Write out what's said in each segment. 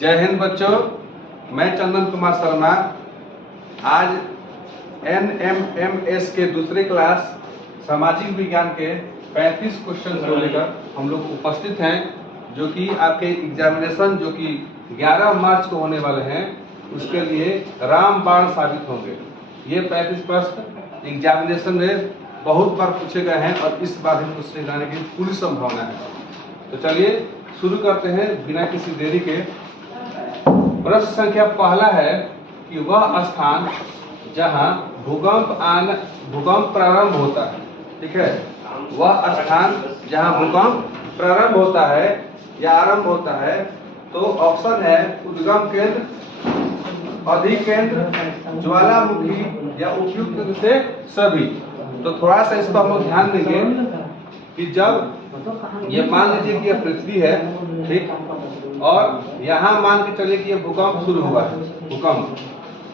जय हिंद बच्चों, मैं चंदन कुमार शर्मा आज NMMS के दूसरे क्लास सामाजिक विज्ञान के 35 क्वेश्चन को लेकर हम लोग उपस्थित हैं, जो कि आपके एग्जामिनेशन जो कि 11 मार्च को होने वाले हैं उसके लिए रामबाण साबित होंगे। ये 35 प्रश्न एग्जामिनेशन में बहुत बार पूछे गए हैं और इस बार भी पूछने जाने की पूरी संभावना है। तो चलिए शुरू करते हैं बिना किसी देरी के। प्रश्न संख्या पहला है कि वह स्थान जहां भूकंप प्रारंभ होता है, ठीक है, वह स्थान जहां भूकंप प्रारंभ होता है या आरंभ होता है, तो ऑप्शन है उद्गम केंद्र, अधिकेंद्र, ज्वालामुखी या उपयुक्त में से सभी। तो थोड़ा सा इस पर हम लोग ध्यान देंगे कि जब ये मान लीजिए कि यह पृथ्वी है, ठीक, और यहाँ मान के चलिए कि ये भूकंप शुरू हुआ है, भूकंप,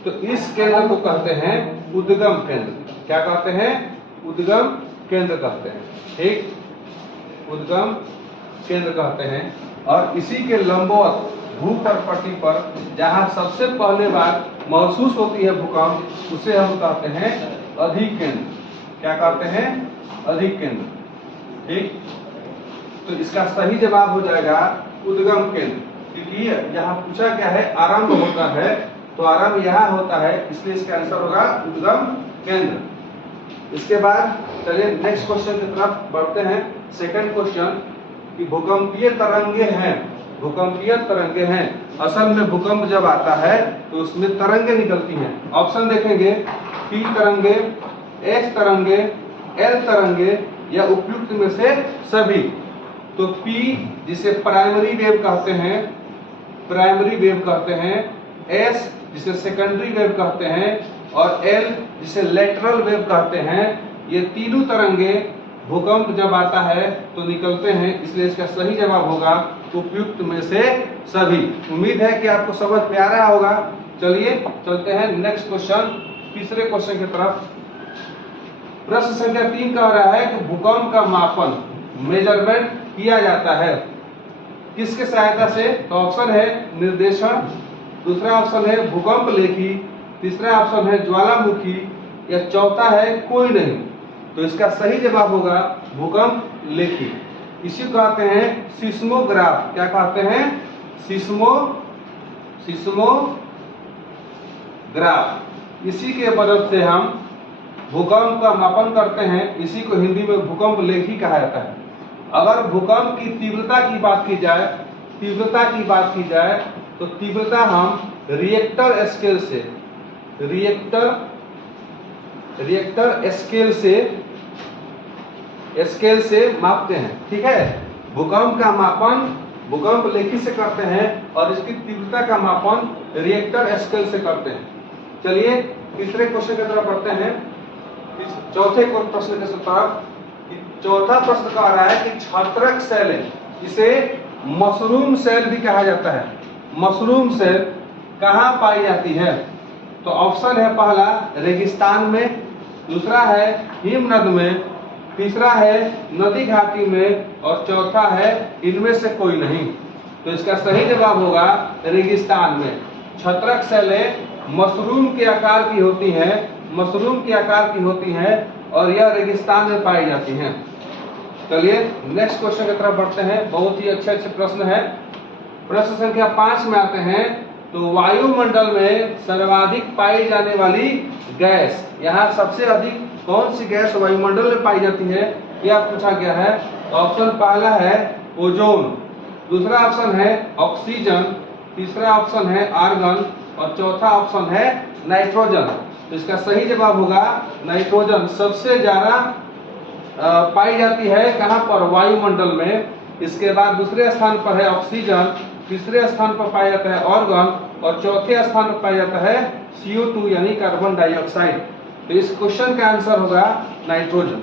तो इस केंद्र को कहते हैं उद्गम केंद्र। क्या कहते हैं? उद्गम केंद्र कहते हैं, ठीक, उद्गम केंद्र कहते हैं। और इसी के लंबवत भूपटपट्टी पर जहाँ सबसे पहले बार महसूस होती है भूकंप, उसे हम कहते हैं अधिकेंद्र। क्या कहते हैं? अधिकेंद्र, ठीक। तो इसका सही जवाब हो जाएगा उद्गम केंद्र, क्योंकि यहाँ पूछा क्या है, आरंभ होता है, तो आरंभ यहाँ होता है, इसलिए इसका आंसर होगा उद्गम केंद्र। इसके बाद चलिए नेक्स्ट क्वेश्चन की तरफ बढ़ते हैं। सेकंड क्वेश्चन कि भूकंपीय तरंगे हैं, भूकंपीय तरंगे हैं, असल में भूकंप जब आता है तो उसमें तरंगे निकलती हैं। ऑप्शन देखेंगे P तरंगे, H तरंगे, L तरंगे या उपयुक्त में से सभी। तो P जिसे प्राइमरी वेव कहते हैं, प्राइमरी वेव कहते हैं, S जिसे सेकेंडरी वेव कहते हैं और L जिसे लेटरल वेव कहते हैं, ये तीनों तरंगे भूकंप जब आता है तो निकलते हैं, इसलिए इसका सही जवाब होगा उपयुक्त में से सभी। उम्मीद है कि आपको समझ में आ रहा होगा। चलिए चलते हैं नेक्स्ट क्वेश्चन, तीसरे क्वेश्चन की तरफ। प्रश्न संख्या 3 कह रहा है कि भूकंप का मापन, मेजरमेंट किया जाता है किसके सहायता से? तो ऑप्शन है निर्देशन, दूसरा ऑप्शन है भूकंप लेखी, तीसरा ऑप्शन है ज्वालामुखी या चौथा है कोई नहीं। तो इसका सही जवाब होगा भूकंप लेखी। इसी को कहते हैं सिस्मोग्राफ। क्या कहते हैं? सिस्मोग्राफ। इसी के मदद से हम भूकंप का मापन करते हैं। इसी को हिंदी में भूकंप लेखी कहा जाता है। अगर भूकंप की तीव्रता की बात की जाए, तो तीव्रता हम रिएक्टर स्केल से मापते हैं, ठीक है। भूकंप का मापन भूकंप लेखी से करते हैं और इसकी तीव्रता का मापन रिएक्टर स्केल से करते हैं। चलिए तीसरे क्वेश्चन की तरफ बढ़ते हैं। चौथे प्रश्न के तरफ। चौथा प्रश्न कह रहा है कि छत्रक सेल, इसे मशरूम सेल भी कहा जाता है, मशरूम सेल कहाँ पाई जाती है? तो ऑप्शन है पहला रेगिस्तान में, दूसरा है हिमनद में, तीसरा है नदी घाटी में और चौथा है इनमें से कोई नहीं। तो इसका सही जवाब होगा रेगिस्तान में। छत्रक सेलें मशरूम के आकार की होती हैं, मशरूम के आकार की होती हैं और यह रेगिस्तान में पाई जाती हैं। चलिए नेक्स्ट क्वेश्चन की तरफ बढ़ते हैं। बहुत ही अच्छे प्रश्न है। प्रश्न संख्या 5 में आते हैं। तो वायुमंडल में सर्वाधिक पाई जाने वाली गैस, यहाँ सबसे अधिक कौन सी गैस वायुमंडल में पाई जाती है, यह पूछा गया है। तो ऑप्शन पहला है ओजोन, दूसरा ऑप्शन है ऑक्सीजन, तीसरा ऑप्शन है आर्गन और चौथा ऑप्शन है नाइट्रोजन। तो इसका सही जवाब होगा नाइट्रोजन। सबसे ज्यादा पाई जाती है कहाँ पर? वायुमंडल में। इसके बाद दूसरे स्थान पर है ऑक्सीजन, तीसरे स्थान पर पाया जाता है आर्गन और चौथे स्थान पर पाया जाता है CO2 यानी कार्बन डाइऑक्साइड। तो इस क्वेश्चन का आंसर होगा नाइट्रोजन।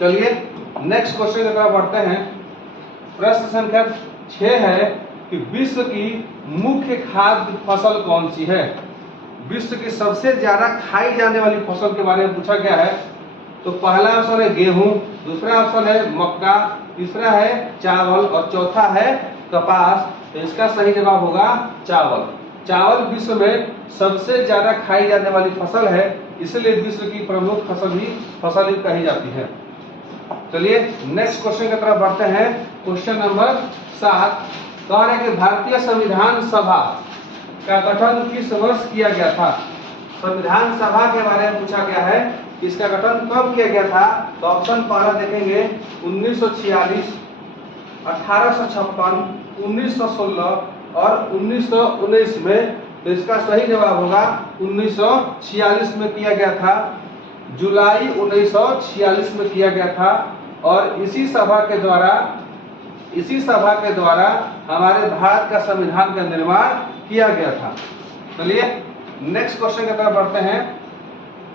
चलिए नेक्स्ट क्वेश्चन की तरफ बढ़ते हैं। प्रश्न संख्या 6 है कि विश्व की मुख्य खाद्य फसल कौन सी है? विश्व की सबसे ज्यादा खाई जाने वाली फसल के बारे में पूछा गया है। तो पहला ऑप्शन है गेहूं, दूसरा ऑप्शन है मक्का, तीसरा है चावल और चौथा है कपास। तो इसका सही जवाब होगा चावल। चावल विश्व में सबसे ज्यादा खाई जाने वाली फसल है, इसलिए विश्व की प्रमुख फसल ही कही जाती है। चलिए नेक्स्ट क्वेश्चन की तरफ बढ़ते हैं। क्वेश्चन नंबर 7 कह रहे हैं कि भारतीय संविधान सभा का गठन किस वर्ष किया गया था। संविधान सभा के बारे में पूछा गया है, इसका गठन कब किया गया था। तो ऑप्शन पहला देखेंगे 1946, 1856, 1916 और 1919 में। तो इसका सही जवाब होगा 1946 में किया गया था, जुलाई 1946 में किया गया था। और इसी सभा के द्वारा हमारे भारत का संविधान का निर्माण किया गया था। चलिए नेक्स्ट क्वेश्चन की तरफ बढ़ते हैं।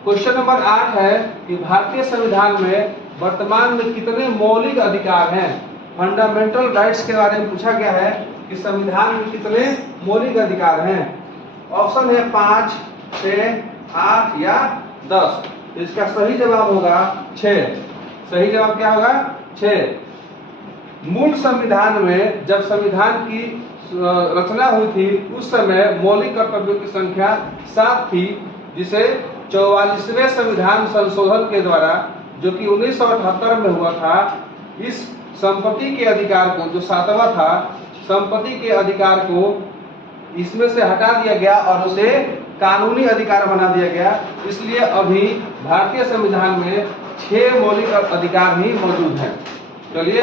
क्वेश्चन नंबर 8 है कि भारतीय संविधान में वर्तमान में कितने मौलिक अधिकार हैं। फंडामेंटल राइट्स के बारे में पूछा गया है कि संविधान में कितने मौलिक अधिकार हैं। ऑप्शन है 5, 6, 8 या 10। इसका सही जवाब होगा 6। सही जवाब क्या होगा 6। मूल संविधान में जब संविधान की रचना हुई थी उस समय मौलिक कर्तव्यों की संख्या 7 थी, जिसे 44वें संविधान संशोधन के द्वारा जो कि 1978 में हुआ था, इस संपत्ति के अधिकार को, जो 7वां था, संपत्ति के अधिकार को इसमें से हटा दिया गया और उसे कानूनी अधिकार बना दिया गया। इसलिए अभी भारतीय संविधान में 6 मौलिक अधिकार ही मौजूद हैं। चलिए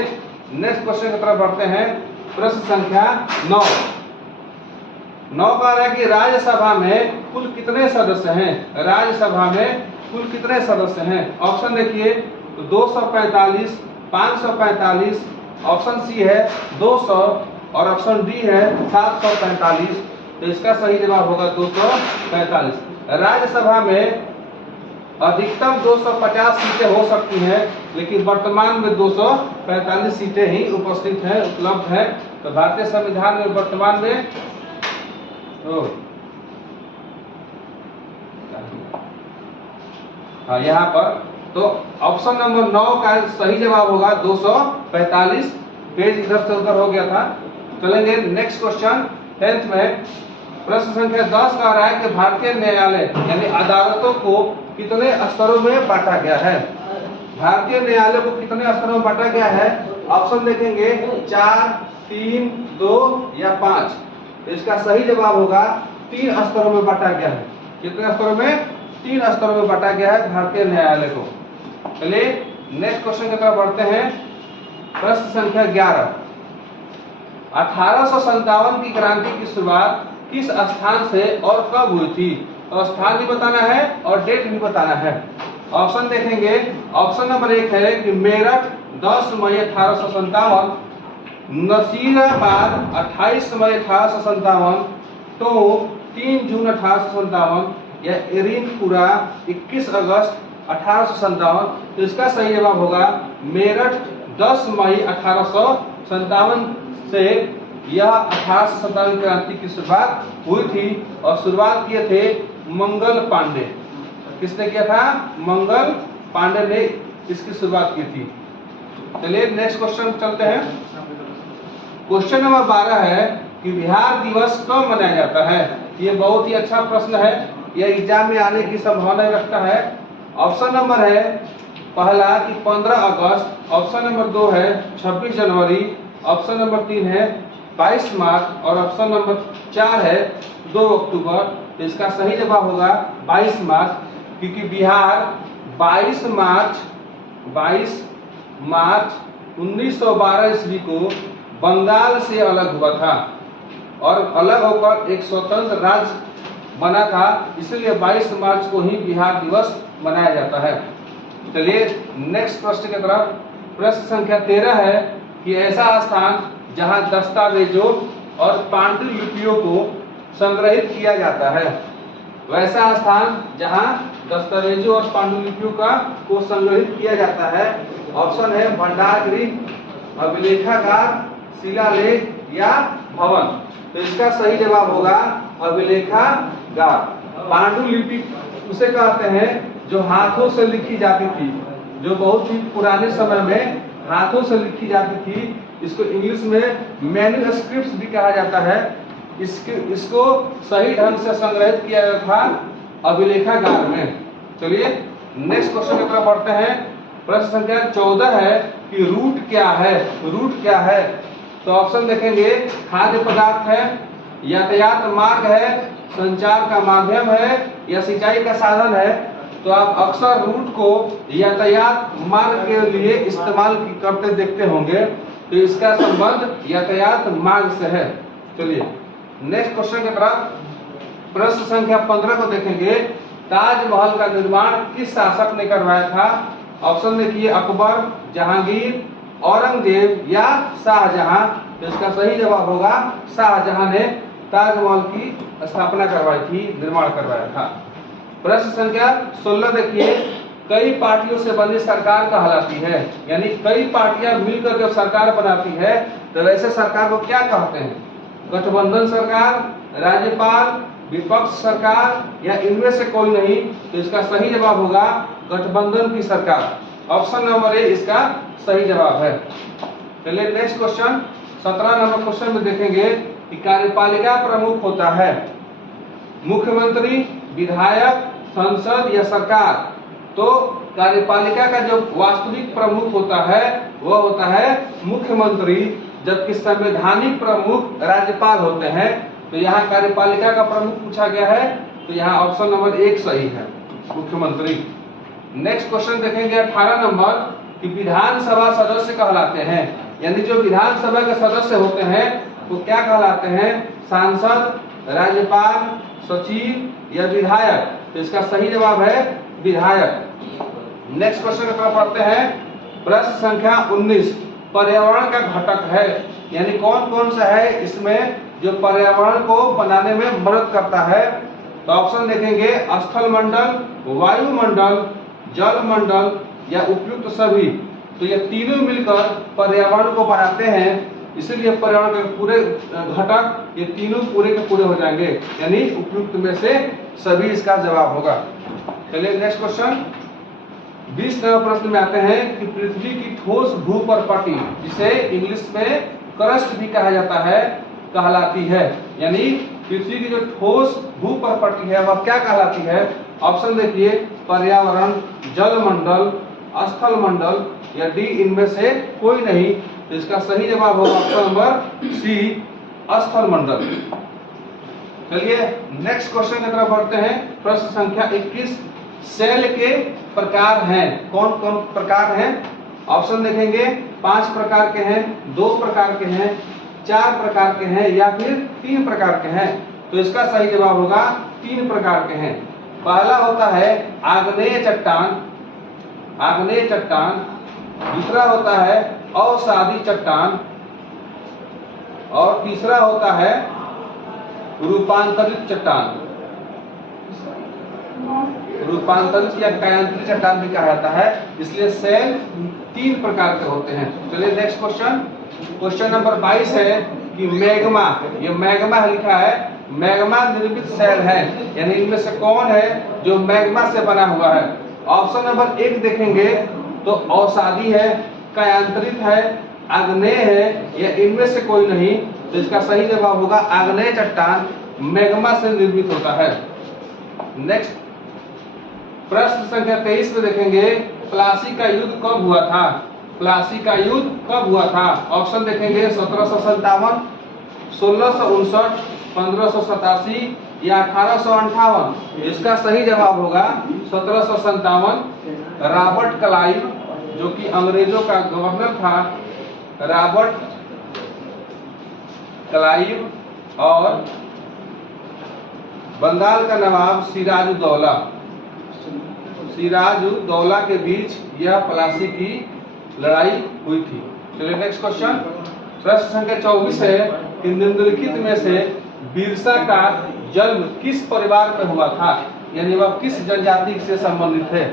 नेक्स्ट क्वेश्चन की तरफ बढ़ते हैं। प्रश्न संख्या 9 कह रहा है कि राज्यसभा में कुल कितने सदस्य हैं। राज्यसभा में कुल कितने सदस्य हैं। ऑप्शन देखिए 245, 545, ऑप्शन सी है 200 और ऑप्शन डी है 745। तो इसका सही जवाब होगा 245। राज्यसभा में अधिकतम 250 सीटें हो सकती हैं, लेकिन वर्तमान में 245 सीटें ही उपस्थित हैं, उपलब्ध हैं। तो भारतीय संविधान में वर्तमान में यहाँ पर तो ऑप्शन नंबर 9 का सही जवाब होगा 245। पेज इधर से उधर हो गया था। चलेंगे नेक्स्ट क्वेश्चन 10th में। प्रश्न संख्या 10 कह रहा है कि भारतीय न्यायालय यानी अदालतों को कितने स्तरों में बांटा गया है। भारतीय न्यायालय को कितने स्तरों में बांटा गया है। ऑप्शन देखेंगे 4, 3, 2 या 5। इसका सही जवाब होगा 3 स्तरों में बांटा गया है। कितने स्तरों में। 3 स्तरों में बांटा गया है भारतीय न्यायालय को। चलिए नेक्स्ट क्वेश्चन की तरफ बढ़ते हैं। प्रश्न संख्या 11 1857 की क्रांति की शुरुआत किस स्थान से और कब हुई थी। तो स्थान भी बताना है और डेट भी बताना है। ऑप्शन देखेंगे। ऑप्शन नंबर 1 है कि मेरठ 10 मई 1857, नसीराबाद 28 मई 1857, तो 3 जून 1857 या एरिनपुरा 21 अगस्त 1857। तो इसका सही जवाब होगा मेरठ 10 मई 1857 से यह 1857 क्रांति की शुरुआत हुई थी और शुरुआत किए थे मंगल पांडे। किसने किया था। मंगल पांडे ने इसकी शुरुआत की थी। चलिए नेक्स्ट क्वेश्चन चलते हैं। क्वेश्चन नंबर 12 है कि बिहार दिवस कब मनाया जाता है। ये बहुत ही अच्छा प्रश्न है, यह एग्जाम में आने की संभावना रखता है। ऑप्शन नंबर है पहला कि 15 अगस्त, ऑप्शन नंबर 2 है 26 जनवरी, ऑप्शन नंबर 3 है 22 मार्च और ऑप्शन नंबर 4 है 2 अक्टूबर। तो इसका सही जवाब होगा 22 मार्च, क्योंकि बिहार 22 मार्च 1912 ईस्वी को बंगाल से अलग हुआ था और अलग होकर एक स्वतंत्र राज्य बना था, इसलिए 22 मार्च को ही बिहार दिवस मनाया जाता है। चलिए नेक्स्ट प्रश्न की तरफ। प्रश्न संख्या 13 है कि ऐसा स्थान जहां दस्तावेजों और पांडुलिपियों को संग्रहित किया जाता है। वैसा स्थान जहां दस्तावेजों और पांडुलिपियों को संग्रहित किया जाता है। ऑप्शन है भंडारगृह, अभिलेखागार, शिलालेख या भवन। तो इसका सही जवाब होगा अभिलेखागार। पांडुलिपि उसे कहते हैं जो हाथों से लिखी जाती थी, जो बहुत ही पुराने समय में हाथों से लिखी जाती थी, इसको इंग्लिश में मैन्युस्क्रिप्ट्स भी कहा जाता है। इसको सही ढंग से संग्रहित किया गया था अभिलेखागार में। चलिए नेक्स्ट क्वेश्चन की तरफ बढ़ते हैं। प्रश्न संख्या 14 है कि रूट क्या है। रूट क्या है? तो ऑप्शन देखेंगे, खाद्य पदार्थ है, यातायात मार्ग है, संचार का माध्यम है या सिंचाई का साधन है। तो आप अक्सर रूट को यातायात मार्ग के लिए इस्तेमाल करते देखते होंगे, तो इसका संबंध यातायात मार्ग से है। चलिए नेक्स्ट क्वेश्चन की तरफ। प्रश्न संख्या 15 को देखेंगे। ताजमहल का निर्माण किस शासक ने करवाया था? ऑप्शन देखिए, अकबर, जहांगीर, औरंगजेब या शाहजहां। तो इसका सही जवाब होगा शाहजहां ने ताजमहल की स्थापना करवाई थी, निर्माण करवाया था। प्रश्न संख्या 16 देखिए। कई पार्टियों से बनी सरकार कहलाती है, यानी कई पार्टियां मिलकर जब सरकार बनाती है तो वैसे सरकार को क्या कहते हैं? गठबंधन सरकार, राज्यपाल, विपक्ष सरकार या इनमें से कोई नहीं। तो इसका सही जवाब होगा गठबंधन की सरकार। ऑप्शन नंबर ए इसका सही जवाब है। चलिए नेक्स्ट क्वेश्चन 17 नंबर क्वेश्चन में देखेंगे कि कार्यपालिका प्रमुख होता है मुख्यमंत्री, विधायक, संसद या सरकार। तो कार्यपालिका का जो वास्तविक प्रमुख होता है वह होता है मुख्यमंत्री, जबकि संवैधानिक प्रमुख राज्यपाल होते हैं। तो यहाँ कार्यपालिका का प्रमुख पूछा गया है, तो यहाँ ऑप्शन नंबर 1 सही है, मुख्यमंत्री। नेक्स्ट क्वेश्चन देखेंगे 18 नंबर कि विधानसभा सदस्य कहलाते हैं, यानी जो विधानसभा के सदस्य होते हैं वो क्या कहलाते हैं? सांसद, राज्यपाल, सचिव या विधायक। तो इसका सही जवाब है विधायक। नेक्स्ट क्वेश्चन की तरफ पढ़ते हैं। प्रश्न संख्या 19 पर्यावरण का घटक है, यानी कौन कौन सा है इसमें जो पर्यावरण को बनाने में मदद करता है? तो ऑप्शन देखेंगे, स्थल मंडल, वायुमंडल, जल मंडल या उपयुक्त सभी। तो ये तीनों मिलकर पर्यावरण को बनाते हैं, इसीलिए पर्यावरण के पूरे घटक ये तीनों पूरे के पूरे हो जाएंगे, यानी उपयुक्त में से सभी इसका जवाब होगा। चलिए नेक्स्ट क्वेश्चन 20 नंबर प्रश्न में आते हैं कि पृथ्वी की ठोस भूपरपटी, जिसे इंग्लिश में क्रस्ट भी कहा जाता है, कहलाती है, यानी पृथ्वी की जो ठोस भूपरपटी है वह क्या कहलाती है? ऑप्शन देखिए, पर्यावरण, जल मंडल, स्थल मंडल या डी इनमें से कोई नहीं। तो इसका सही जवाब होगा ऑप्शन नंबर सी, स्थल मंडल। चलिए नेक्स्ट क्वेश्चन की तरफ बढ़ते हैं। प्रश्न संख्या 21 सेल के प्रकार हैं, कौन कौन प्रकार हैं? ऑप्शन देखेंगे, 5 प्रकार के हैं, 2 प्रकार के हैं, 4 प्रकार के हैं या फिर 3 प्रकार के हैं। तो इसका सही जवाब होगा 3 प्रकार के हैं। पहला होता है आग्नेय चट्टान, आग्नेय चट्टान। दूसरा होता है अवसादी चट्टान और तीसरा होता है रूपांतरित चट्टान। रूपांतरित या कायांतरित चट्टान भी कहा जाता है, इसलिए सेल 3 प्रकार के होते हैं। चलिए नेक्स्ट क्वेश्चन, क्वेश्चन नंबर 22 है कि मैग्मा, ये मैग्मा लिखा है, मैग्मा निर्मित सेल है, यानी इनमें से कौन है जो मैग्मा से बना हुआ है? ऑप्शन नंबर 1 देखेंगे तो अवसादी है, कायांतरित है, आग्नेय है या इनमें से कोई नहीं। तो इसका सही जवाब होगा आग्नेय चट्टान मैग्मा से निर्मित होता है। नेक्स्ट प्रश्न संख्या 23 में देखेंगे, प्लासी का युद्ध कब हुआ था? प्लासी का युद्ध कब हुआ था? ऑप्शन देखेंगे, 1757, 1659, 1587 या 1858। इसका सही जवाब होगा 1757। रॉबर्ट क्लाइव, जो कि अंग्रेजों का गवर्नर था, रॉबर्ट क्लाइव और बंगाल का नवाब सिराजुद्दौला, सिराजुद्दौला के बीच यह प्लासी की लड़ाई हुई थी। चलिए नेक्स्ट क्वेश्चन, प्रश्न संख्या 24 है कि निम्नलिखित में से बिरसा का जन्म किस परिवार में हुआ था, यानी वह किस जनजाति से संबंधित है?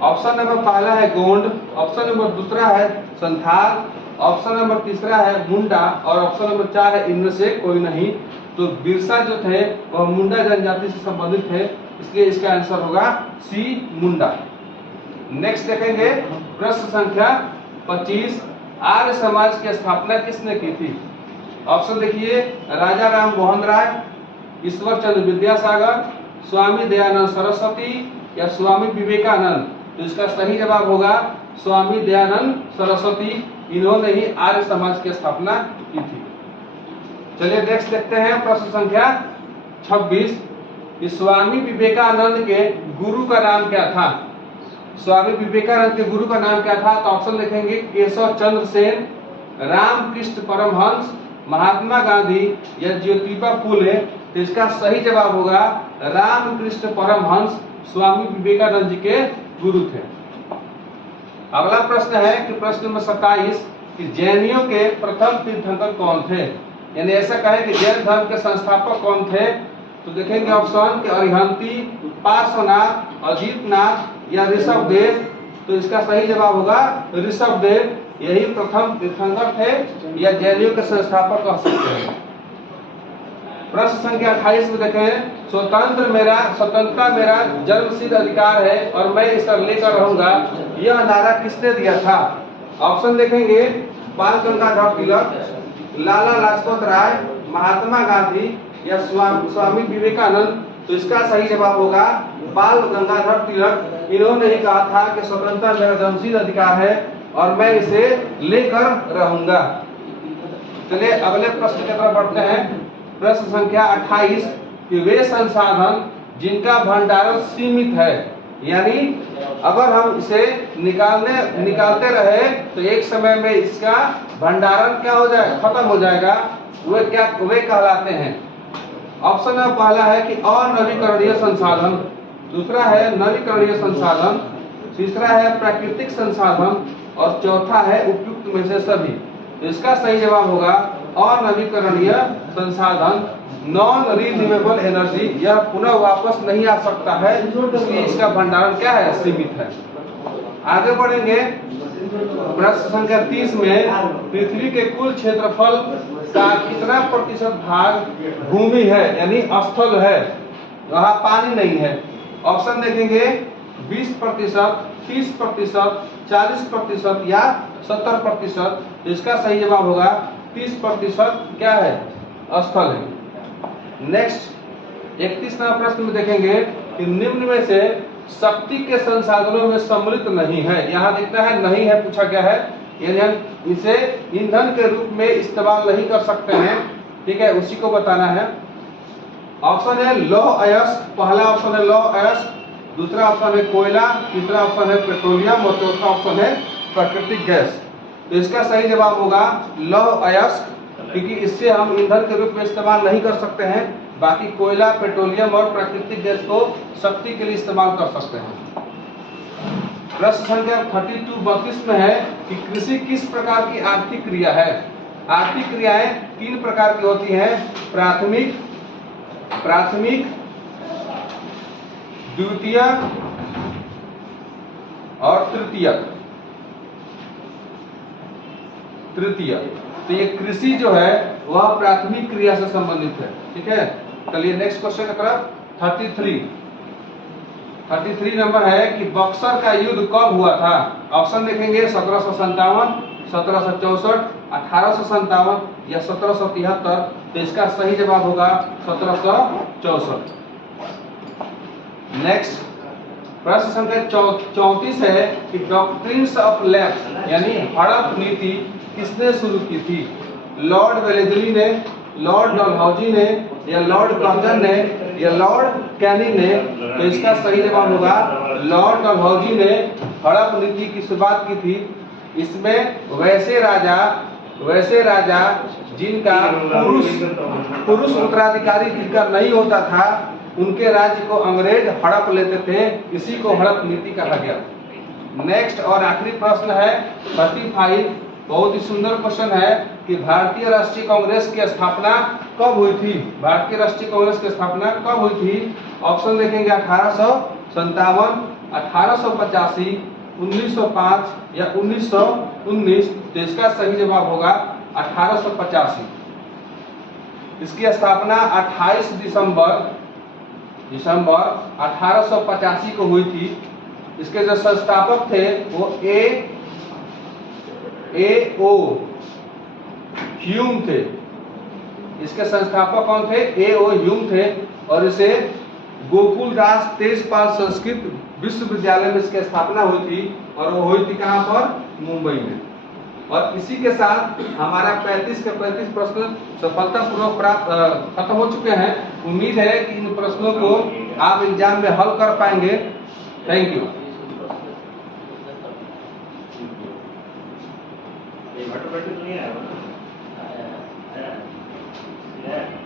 ऑप्शन नंबर पहला है गोंड, ऑप्शन नंबर दूसरा है संथाल, ऑप्शन नंबर तीसरा है मुंडा और ऑप्शन नंबर 4 है इनमें से कोई नहीं। तो बिरसा जो थे वह मुंडा जनजाति से संबंधित है, इसलिए इसका आंसर होगा सी, मुंडा। नेक्स्ट देखेंगे प्रश्न संख्या 25 आर्य समाज की स्थापना किसने की थी? ऑप्शन देखिए, राजा राम मोहन राय, ईश्वर चंद्र विद्यासागर, स्वामी दयानंद सरस्वती या स्वामी विवेकानंद। तो इसका सही जवाब होगा स्वामी दयानंद सरस्वती। इन्होंने ही आर्य समाज की स्थापना की थी। चलिए नेक्स्ट देखते हैं प्रश्न संख्या 26। स्वामी विवेकानंद के गुरु का नाम क्या था? स्वामी विवेकानंद के गुरु का नाम क्या था? तो ऑप्शन लिखेंगे केशव चंद्र सेन, रामकृष्ण परमहंस, महात्मा गांधी या ज्योतिबा फूले। तो इसका सही जवाब होगा रामकृष्ण परमहंस स्वामी विवेकानंद जी के गुरु थे। अगला प्रश्न है कि प्रश्न नंबर 27 कि जैनियों के प्रथम तीर्थंकर कौन थे? यानी ऐसा कहें कि जैन धर्म के संस्थापक कौन थे? तो देखेंगे ऑप्शन कि अरिहंती, पार्श्वनाथ, अजीतनाथ या ऋषभदेव। तो इसका सही जवाब होगा ऋषभदेव। यही प्रथम तीर्थंकर थे या जैनियों के संस्थापक कह सकते हैं। प्रश्न संख्या 28 में देखें, स्वतंत्रता मेरा जन्मसिद्ध अधिकार है और मैं इसे लेकर रहूंगा, यह नारा किसने दिया था? ऑप्शन देखेंगे बाल गंगाधर तिलक, लाला लाजपत राय, महात्मा गांधी या स्वामी विवेकानंद। तो इसका सही जवाब होगा बाल गंगाधर तिलक। इन्होंने ही कहा था कि स्वतंत्रता मेरा जन्मसिद्ध अधिकार है और मैं इसे लेकर रहूंगा। चलिए अगले प्रश्न की तरफ बढ़ते हैं। प्रश्न संख्या 28 कि वे संसाधन जिनका भंडारण सीमित है, यानी अगर हम इसे निकालते रहे तो एक समय में इसका भंडारण क्या हो जाएगा, खत्म हो जाएगा, वे कहलाते हैं। ऑप्शन में पहला है कि अनवीकरणीय संसाधन, दूसरा है नवीकरणीय संसाधन, तीसरा है प्राकृतिक संसाधन और चौथा है उपयुक्त में से सभी। तो इसका सही जवाब होगा अनवीकरणीय संसाधन, नॉन रिन्यूएबल एनर्जी। यह पुनः वापस नहीं आ सकता है, इसलिए इसका भंडारण क्या है, सीमित है। आगे बढ़ेंगे प्रश्न संख्या 30 में पृथ्वी के कुल क्षेत्रफल का कितना प्रतिशत भाग भूमि है, यानी स्थल है, वहाँ पानी नहीं है? ऑप्शन देखेंगे 20%, 30%, 40% या 70%। तो इसका सही जवाब होगा 30% क्या है, स्थल है। नेक्स्ट 31वां प्रश्न में देखेंगे कि निम्न में से शक्ति के संसाधनों में सम्मिलित नहीं है। यहाँ देखना है नहीं है पूछा गया है, यानी हम इसे ईंधन के रूप में इस्तेमाल नहीं कर सकते हैं, ठीक है, उसी को बताना है। ऑप्शन है लौह अयस्क, पहला ऑप्शन है लौह अयस्क, दूसरा ऑप्शन है कोयला, तीसरा ऑप्शन है पेट्रोलियम और चौथा ऑप्शन है प्राकृतिक गैस। तो इसका सही जवाब होगा लौह अयस्क, क्योंकि इससे हम ईंधन के रूप में इस्तेमाल नहीं कर सकते हैं। बाकी कोयला, पेट्रोलियम और प्राकृतिक गैस को शक्ति के लिए इस्तेमाल कर सकते हैं। प्रश्न संख्या 32 में है कि कृषि किस प्रकार की आर्थिक क्रिया है? आर्थिक क्रियाएं 3 प्रकार की होती हैं, प्राथमिक, द्वितीयक और तृतीयक। तो ये कृषि जो है वह प्राथमिक क्रिया से संबंधित है, ठीक है। चलिए नेक्स्ट क्वेश्चन की तरफ। 33 नंबर है कि बक्सर का युद्ध कब हुआ था? ऑप्शन देखेंगे 1757, 1764, 1857 या 1773। तो इसका सही जवाब होगा 1764। नेक्स्ट प्रश्न संख्या 34 है कि डॉक्ट्रिन्स ऑफ लैप्स यानी हड़प नीति किसने शुरू की थी? लॉर्ड वेलेस्ली ने, लॉर्ड डलहौजी ने या लॉर्ड कर्जन ने या लॉर्ड कैनिंग ने? तो इसका सही जवाब होगा लॉर्ड डलहौजी ने हड़प नीति की शुरुआत की थी। इसमें वैसे राजा जिनका पुरुष उत्तराधिकारी जिनका नहीं होता था, उनके राज्य को अंग्रेज हड़प लेते थे, इसी को हड़प नीति कहा गया। नेक्स्ट और आखिरी प्रश्न है 35, बहुत ही सुंदर क्वेश्चन है कि भारतीय राष्ट्रीय कांग्रेस की स्थापना कब हुई थी? भारतीय राष्ट्रीय कांग्रेस की स्थापना कब हुई थी? ऑप्शन देखेंगे 1857, 1885, 1905 या 1919। तो इसका सही जवाब होगा 1885। इसकी स्थापना 28 दिसंबर 1885 को हुई थी। इसके जो संस्थापक थे वो A.O. ह्यूम थे। इसके संस्थापक कौन थे? A.O. ह्यूम थे और इसे गोकुल दास तेजपाल संस्कृत विश्वविद्यालय में इसकी स्थापना हुई थी और वो हुई थी कहां पर? मुंबई में। और इसी के साथ हमारा 35 के 35 प्रश्न सफलतापूर्वक प्राप्त खत्म हो चुके हैं। उम्मीद है कि इन प्रश्नों को आप एग्जाम में हल कर पाएंगे। Thank you. है